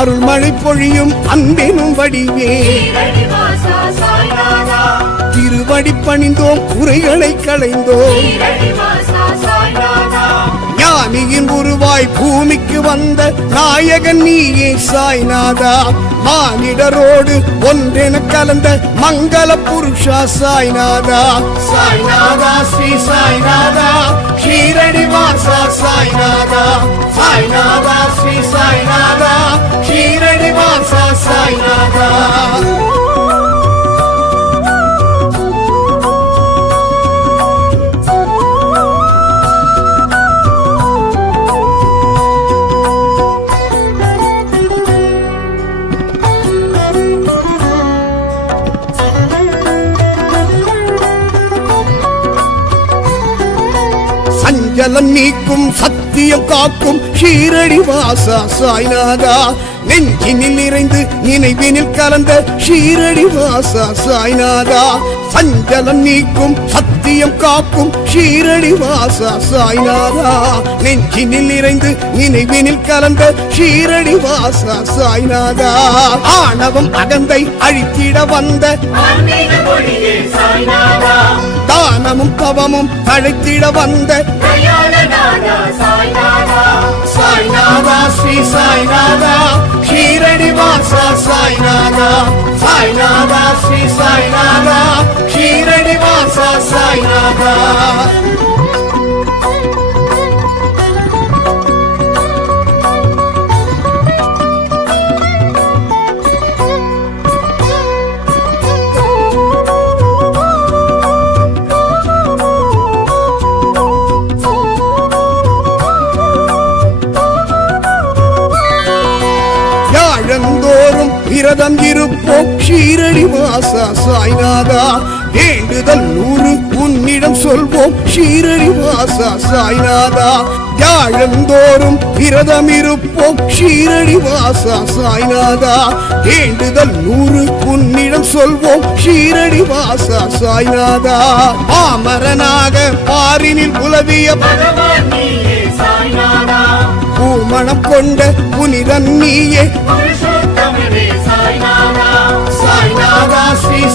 அருள்மழை பொழியும் அன்பினும் வடிவே. திருவடி பணிந்தோம் குறைகளை களைந்தோம். ஞானியின் உருவாய் பூமிக்கு வந்த நாயகன் நீயே சாய்நாதா. மானிடரோடு ஒன்றென கலந்த மங்கள புருஷா சாய்நாதா. சாய்நாதா ஸ்ரீ சாய்நாதா. ஷீரடி வாசா சாய்நாதா. சாய்நாதா ஸ்ரீ சாய்நாதா. ஷீரடி வாசா சாய்நாதா. அழிக்கும் சத்தியம் காக்கும் ஷீரடி வாசா சாய்நாதா. நெஞ்சினில் நிறைந்து நினைவினில் கலந்த ஷீரடி வாசா சாய்நாதா. சஞ்சலம் நீக்கும் சத்தியம் காக்கும். ஷீரடி வாசா சாய்நாதா. நெஞ்சினில் நிறைந்து நினைவினில் கலந்த ஷீரடி வாசா சாய்நாதா. ஆணவம் அகந்தை அழித்திட வந்த தானமும் தவமும் அழைத்திட வந்த சாய்நாதா ஸ்ரீ சாய்நாதா. ஷீரடி வாசா சாய்நாதா சாய்நாதா ஸ்ரீ சாய்நாதா ஷீரடி விரதம் இருப்போம் ஷீரடி வாசா சாய்நாதா. வேண்டுதல் நூறு உன்னிடம் சொல்வோம் ஷீரடி வாசா சாய்நாதா. வியாழந்தோறும் விரதம் இருப்போம் ஷீரடி வாசா சாய்நாதா. வேண்டுதல் நூறு உன்னிடம் சொல்வோம் ஷீரடி வாசா சாய்நாதா. பாமரனாக பாரினில் உலவிய பகவான் நீயே சாய்நாதா. பூமணம் கொண்ட புனிதன் நீயே.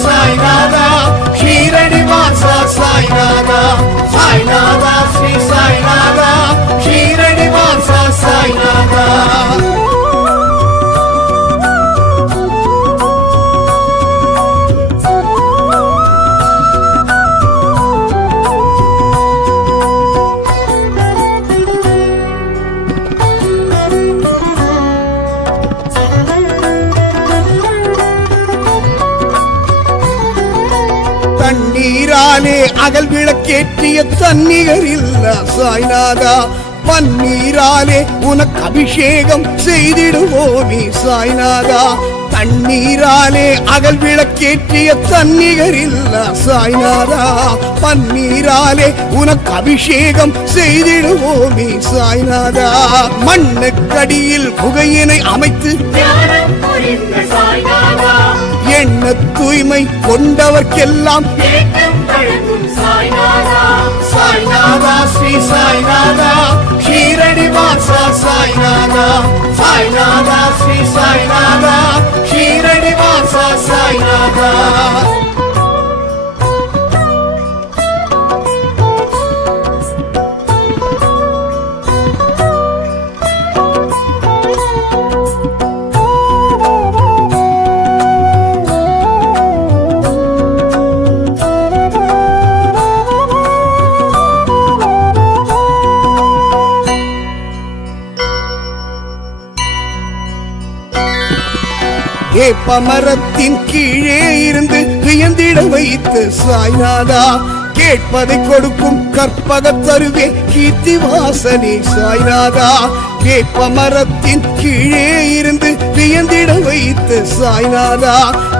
ஸ்ரீ சாய்நாதா ஷீரடி வாசா அகல் விளக்கேற்றிய தன்னிகர் இல்ல சாய்நாதா பன்னீராலே உனக்கு அபிஷேகம் செய்திடுவோமே சாய்நாதா. தண்ணீராலே அகல் விளக்கேற்றிய தன்னிகர் இல்ல சாய்நாதா. பன்னீராலே உனக்கு அபிஷேகம் செய்திடுவோமே சாய்நாதா. மண்ணுக்கடியில் புகையினை அமைத்து எண்ண தூய்மை கொண்டவர்க்கெல்லாம் சாய்நாதா சாய்நாதா ஸ்ரீ சாய்நாதா ஷீரடி வாசா சாய்நாதா சாய்நாதா ஸ்ரீ சாய்நாதா ஷீரடி வாசா சாய்நாதா மாமரத்தின் கீழே இருந்து வியந்திட வைத்து சாய்நாதா கேட்பதை கொடுக்கும் கற்பக தருவே கீர்த்தி வாசனே சாய்நாதா வேப்ப மரத்தின் கீழே இருந்து வியந்திட வைத்து சாய்நாதா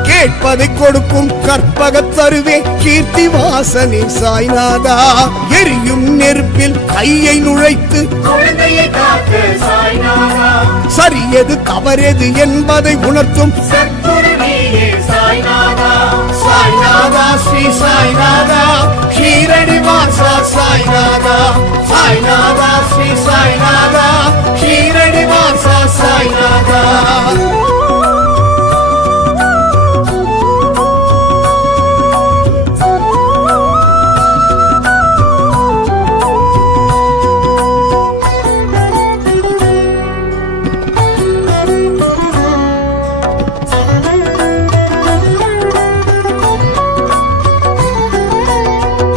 கேட்பதை கொடுக்கும் கற்பக தருவே கீர்த்தி வாசனே சாய்நாதா. எரியும் நெருப்பில் கையை நுழைத்து சரியது தவறெது என்பதை உணர்த்தும் சாய்நாதா ஸ்ரீ சாய்நாதா. கீரடி வாசா சாய்நாதா. சாய்நாதா ஸ்ரீ சாய்நாதா. ஈரடி மாசா சாய்நாதா.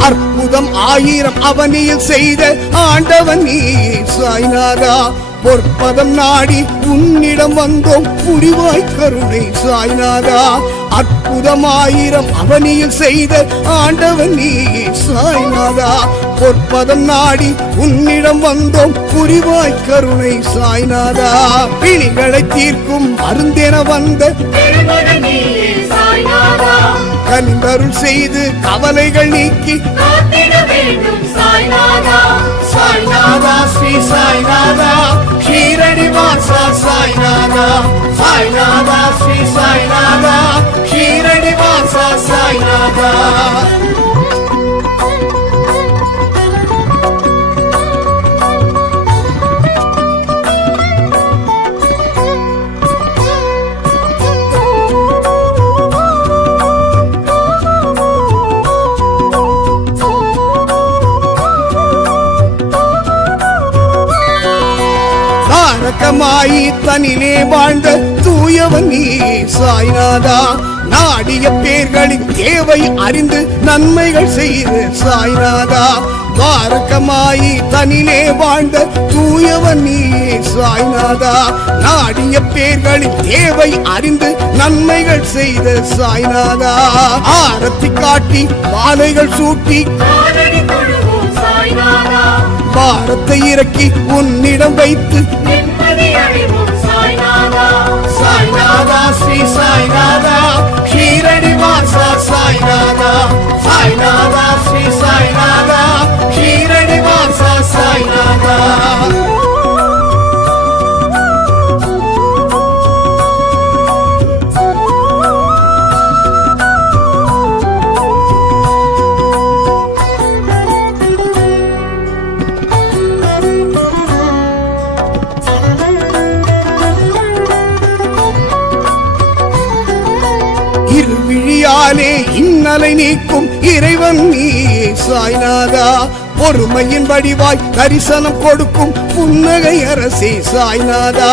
அற்புதம் ஆயிரம் அவனியில் செய்த ஆண்டவன் நீ சாய்நாதா. பொற்பதம் நாடி உன்னிடம் வந்தோம். புரிவாய் கருணை சாய்நாதா. அற்புதமாயிரம் அவனியில் செய்த ஆண்டவன் நீ சாய்நாதா. பொற்பதம் நாடி உன்னிடம் வந்தோம். புரிவாய் கருணை சாய்நாதா. பிணிகளை தீர்க்கும் மருந்தென வந்த கனிந்தருள் செய்து கவலைகள் நீக்கி வேண்டும் சாய்நாதா. சாய்நாதா ஸ்ரீ சாய்நாதா ஷீரடி வாசா சாய்நாதா சாய்நாதா ஸ்ரீ சாய்நாதா ஷீரடி வாசா சாய்நாதா தாரகமாயி தனிலே வாழ்ந்த தூயவன் நீ சாய்நாதா. நாடிய பேர்களின் தேவை அறிந்து நன்மைகள் செய்து சாய்நாதா. தாரகமாயி தனிலே வாழ்ந்த தூயவன் நீ சாய்நாதா. நாடிய பேர்களின் தேவை அறிந்து நன்மைகள் செய்த சாய்நாதா. ஆரத்தி காட்டி மாலைகள் சூட்டி சாய்நாதா. பாரத்தை இறக்கி உன்னிடம் வைத்து இன்னலை நீக்கும் இறைவன் நீ. சாய்நாதா பொறுமையின் வடிவாய் தரிசனம் கொடுக்கும் புன்னகை அரசே சாய்நாதா.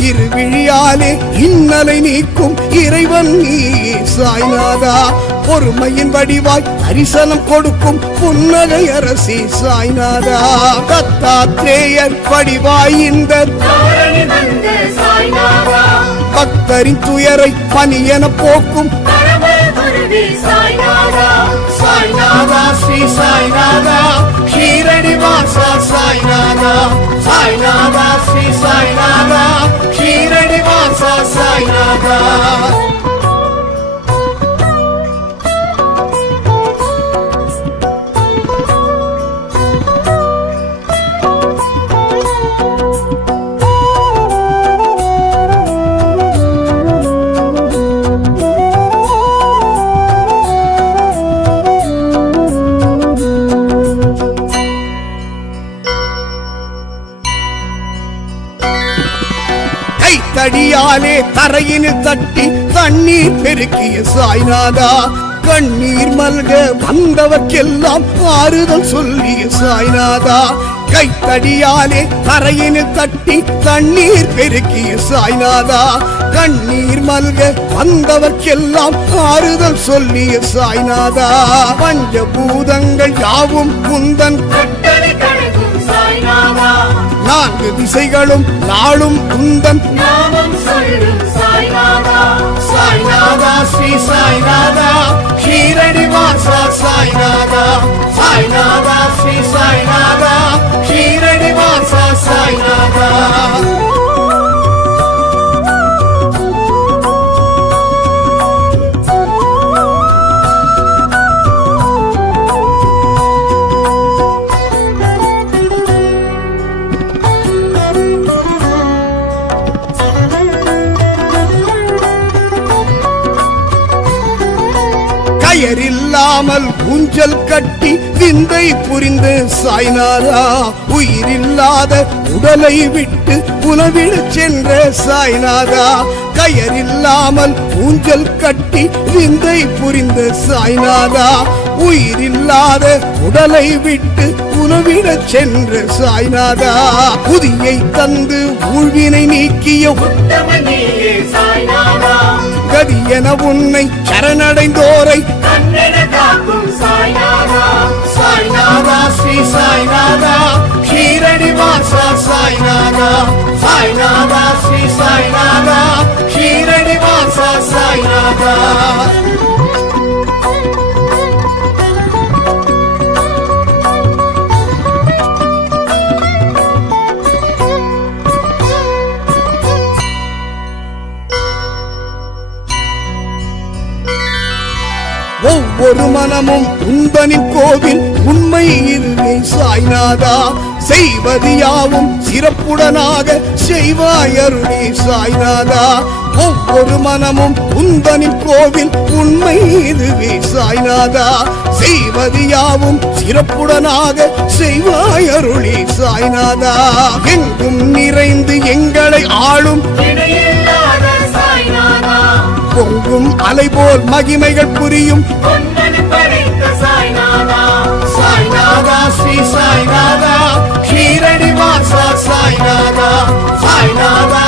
இருவிழியாலே இன்னலை நீக்கும் இறைவன் நீ. சாய்நாதா பொறுமையின் வடிவாய் தரிசனம் கொடுக்கும் புன்னகை அரசி சாய்நாதா. தத்தாத்ரேயர் வடிவாய் இந்த பக்தரின் துயரை பனியென போக்கும் பரம குருவி சாய்நாதா சாய்நாதா ஸ்ரீ சாய்நாதா. ஷீரடி வாசா சாய்நாதா. சாய்நாதா ஸ்ரீ சாய்நாதா. ஷீரடி வாசா சாய்நாதா. தரையினில் தட்டி தண்ணீர் பெருக்கிய சாய்நாதா கண்ணீர் மல்க வந்தவர்க்கெல்லாம் ஆறுதல் சொல்லிய சாய்நாதா கைத்தடியாலே தரையினில் தட்டி தண்ணீர் பெருக்கிய சாய்நாதா கண்ணீர் மல்க வந்தவர்க்கெல்லாம் ஆறுதல் சொல்லிய சாய்நாதா. பஞ்சபூதங்கள் யாவும் குந்தன் நான்கு திசைகளும் நாளும் குந்தன் நாமம் சொல்லும் சாய்நாதா சாய்நாதா ஸ்ரீ சாய்நாதா ஷீரடி வாசா சாய்நாதா சாய்நாதா ஸ்ரீ சாய்நாதா ஷீரடி ஊஞ்சல் கட்டி விந்தை புரிந்து சாய்நாதா உயிரில்லாத உடலை விட்டு உணவில் சென்ற சாய்நாதா கயரில்லாமல் ஊஞ்சல் கட்டி விந்தை புரிந்து சாய்நாதா உயிரில்லாத உடலை விட்டு உணவிடச் சென்ற சாய்நாதா. புதியை தந்து ஊழ்வினை நீக்கிய உத்தமன் நீயே சாய்நாதா. சாய்நாதா. ஷீரடி வாசா சாய்நாதா. சாய்நாதா ஸ்ரீ சாய்நாதா. ஷீரடி வாசா சாய்நாதா. ஒரு மனமும் உந்தனின் கோவில் உண்மை இதுவே சாய்நாதா. செய்வது யாவும் சிறப்புடனாக செய்வாயருளே சாய்நாதா. ஒவ்வொரு மனமும் உந்தனின் கோவில் உண்மை இதுவே சாய்நாதா. செய்வது யாவும் சிறப்புடனாக செய்வாயருளே சாய்நாதா. எங்கும் நிறைந்து எங்களை ஆளும் பொங்கும் அலை போல் மகிமைகள் புரியும். சாய்நாதா. சாய்நாதா ஸ்ரீ சாய்நாதா. ஷீரடி வாசா சாய்நாதா. சாய்நாதா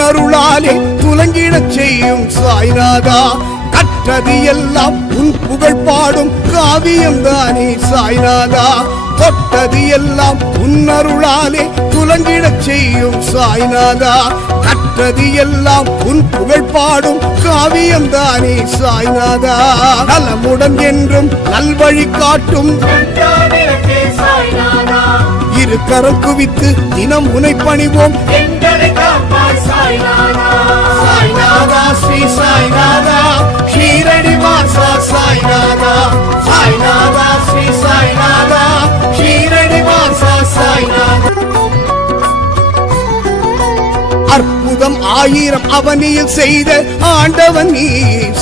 உன் அருளாலே துலங்கிடச் செய்யும் சாய்நாதா. கற்றது எல்லாம் உன் புகழ் பாடும் காவியம் தானே சாய்நாதா. தொட்டது எல்லாம் உன்னருளாலே துலங்கிடச் செய்யும் சாய்நாதா. கற்றது எல்லாம் உன் புகழ் பாடும் காவியம் தானே சாய்நாதா. நலமுடன் என்றும் நல்வழி காட்டும். சாய்நாதா. இரு கரம் குவித்து தினம் உனை பணிவோம். எங்களை காப்பாய் சாய்நாதா. சாய்நாதா ஸ்ரீ சாய்நாதா. ஷீரடி வாசா சாய்நாதா. சாய்நாதா ஸ்ரீ சாய்நாதா. ஷீரடி வாசா சாய்நாதா. அற்புதம் ஆயிரம் அவனியில் செய்த ஆண்டவன் நீ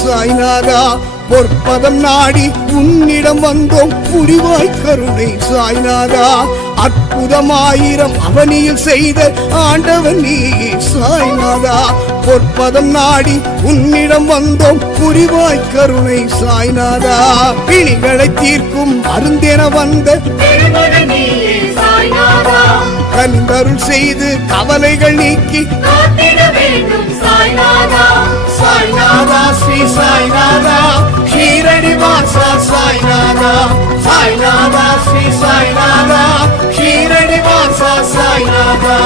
சாய்நாதா. பொற்பதம் நாடி உன்னிடம் வந்தோம். புரிவாய் கருணை சாய்நாதா. அற்புதம் ஆயிரம் அவனியில் செய்த ஆண்டவன் நீ சாய்நாதா. பொற்பதம் நாடி உன்னிடம் வந்தோம். புரிவாய் கருணை சாய்நாதா. பிணிகளை தீர்க்கும் அருந்தென வந்த கந்தருள் செய்து கவலைகள் நீக்கி சாய்நாதா. சாய்நாதா ஸ்ரீ சாய்நாதா. ஷீரடி வாசா சாய்நாதா சாய்நாதா ஸ்ரீ சாய்நாதா ஷீரடி வாசா சாய்நாதா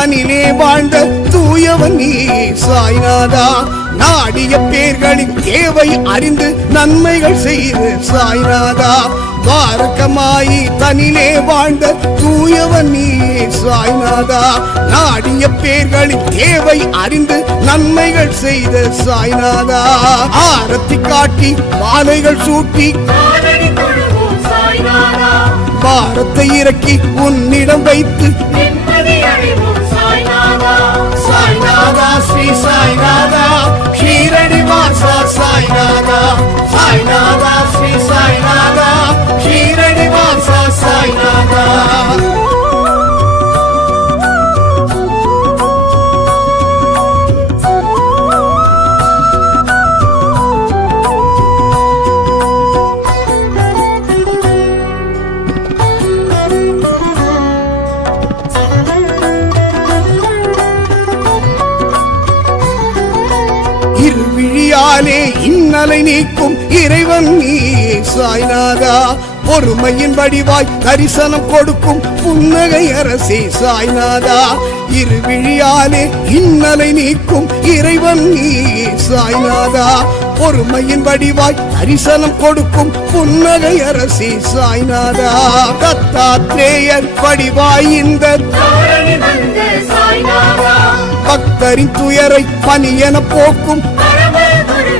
தனிலே வாழ்ந்த தூயவன் நீ. சாய்நாதா நாடிய பேர்களின் தேவை அறிந்து நன்மைகள் செய்து. சாய்நாதா தாரகமாயி தனிலே வாழ்ந்த தூயவன் நீ. சாய்நாதா நாடிய பேர்களின் தேவை அறிந்து நன்மைகள் செய்த. சாய்நாதா ஆரத்தி காட்டி மாலைகள் சூட்டி. பாரத்தை இறக்கி உன்னிடம் வைத்து சாய்நாதா ஸ்ரீ சாய்நாதா ஷீரடி வாசா சாய்நாதா சாய்நாதா ஸ்ரீ சாய்நாதா ஷீரடி வாசா சாய்நாதா இன்னலை நீக்கும் இறைவன் நீ சாய்நாதா பொறுமையின் வடிவாய் தரிசனம் கொடுக்கும் புன்னகை அரசே சாய்நாதா இருவிழியாலே இன்னலை நீக்கும் இறைவன் நீ சாய்நாதா பொறுமையின் வடிவாய் தரிசனம் கொடுக்கும் புன்னகை அரசே சாய்நாதா தத்தாத்ரேயர் வடிவாய் இந்த பக்தரின் துயரை பனியென போக்கும்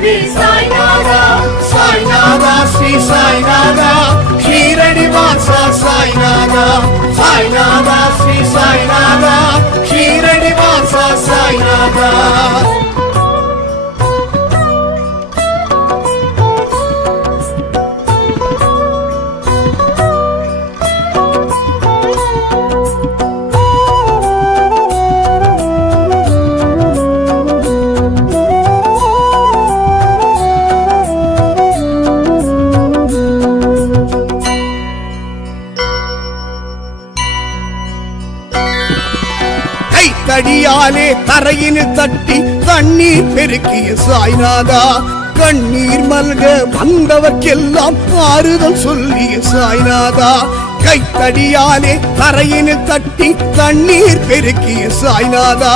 கல்வி சாய்நாதா சாய்நாதா ஸ்ரீ சாய்நாதா ஷீரணி வாசா சாய்நாதா சாய்நாதா ஸ்ரீ சாய்நாதா ஷீரணி வாசா சாய்நாதா கைத்தடியாலே தரையினில் தட்டி தண்ணீர் பெருக்கிய சாய்நாதா கண்ணீர் மல்க வந்தவர்க்கெல்லாம் ஆறுதல் சொல்லிய சாய்நாதா கைத்தடியாலே தரையினில் தட்டி தண்ணீர் பெருக்கிய சாய்நாதா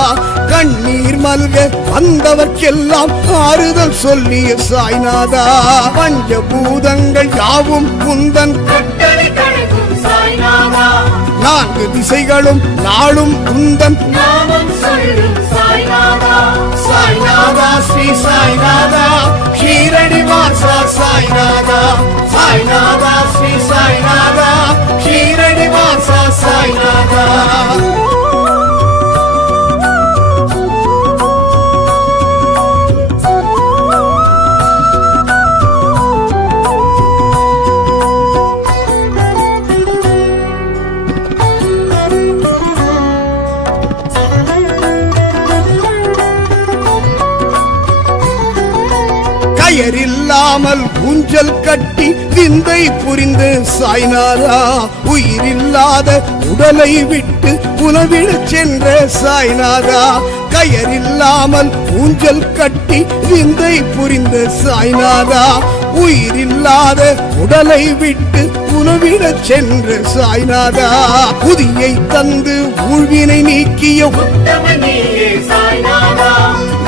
கண்ணீர் மல்க வந்தவர்க்கெல்லாம் ஆறுதல் சொல்லிய சாய்நாதா. பஞ்சபூதங்கள் யாவும் குந்தன் நான்கு திசைகளும் நாளும் குந்தன் சாய்நாதா. சாய்நாதா ஸ்ரீ சாய்நாதா ஷீரடி வாசா சாய்நாதா. கட்டி புரிந்து சாய்நாதா உயிரில்லாத உடலை விட்டு உணவிடச் சென்ற சாய்நாதா கயறில்லாமல் ஊஞ்சல் கட்டி விந்தை புரிந்த சாய்நாதா உயிரில்லாத உடலை விட்டு உணவிடச் சென்ற சாய்நாதா புதியை தந்து ஊழ்வினை நீக்கிய சாய்நாதா.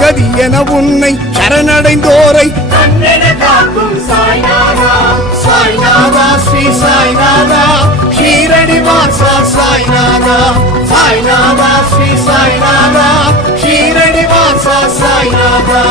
கதி என உன்னை சரணடைந்தோரை. காக்கும் சாய்நாதா சாய்நாதா ஸ்ரீ சாய்நாதா ஷீரடி வாசா சாய்நாதா சாய்நாதா ஸ்ரீ சாய்நாதா ஷீரடி வாசா சாய்நாதா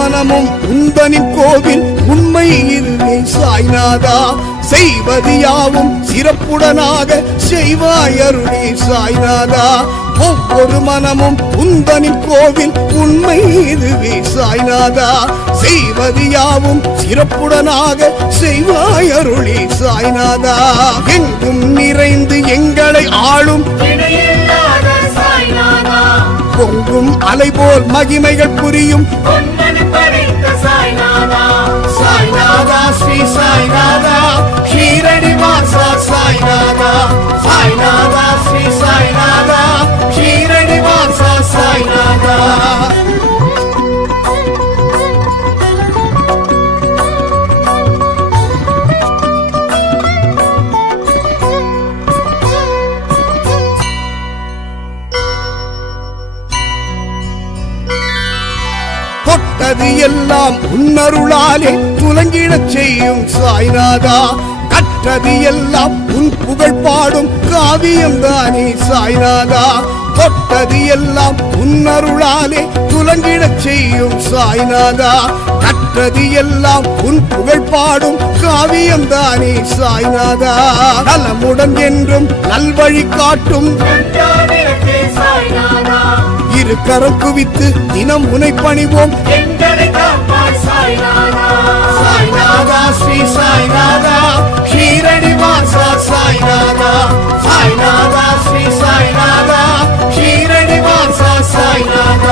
மனமும் உந்தனின் கோவில் உண்மை இதுவே சாய்நாதா. செய்வது யாவும் சிறப்புடனாக செய்வாய் அருளே சாய்நாதா. ஒவ்வொரு மனமும் உந்தனின் கோவில் உண்மை இதுவே சாய்நாதா. செய்வது யாவும் சிறப்புடனாக செய்வாய் அருளே சாய்நாதா. எங்கும் நிறைந்து எங்களை ஆளும் பொங்கும் அலைபோல் மகிமைகள் புரியும். சாய்நாதா சாய்நாதா ஸ்ரீ சாய்நாதா ஷீரடி வாசா சாய்நாதா சாய்நாதா ஸ்ரீ சாய்நாதா ஷீரடி வாசா சாய்நாதா. தொட்டது எல்லாம் உன்னருளாலே துலங்கிடச் செய்யும் சாய்நாதா. கற்றது எல்லாம் உன் புகழ் பாடும் காவியம் தானே சாய்நாதா. தொட்டது எல்லாம் உன்னருளாலே துலங்கிடச் செய்யும் சாய்நாதா. கற்றது எல்லாம் உன் புகழ் பாடும் காவியம் தானே சாய்நாதா. நலமுடன் என்றும் நல்வழி காட்டும் இரு கரம் குவித்து தினம் உனை சாய்நாதா. ஸ்ரீ சாய்நாதா. ஷீரடி வாசா Sainatha. Sainatha Sri Sainatha. I Sai Baba.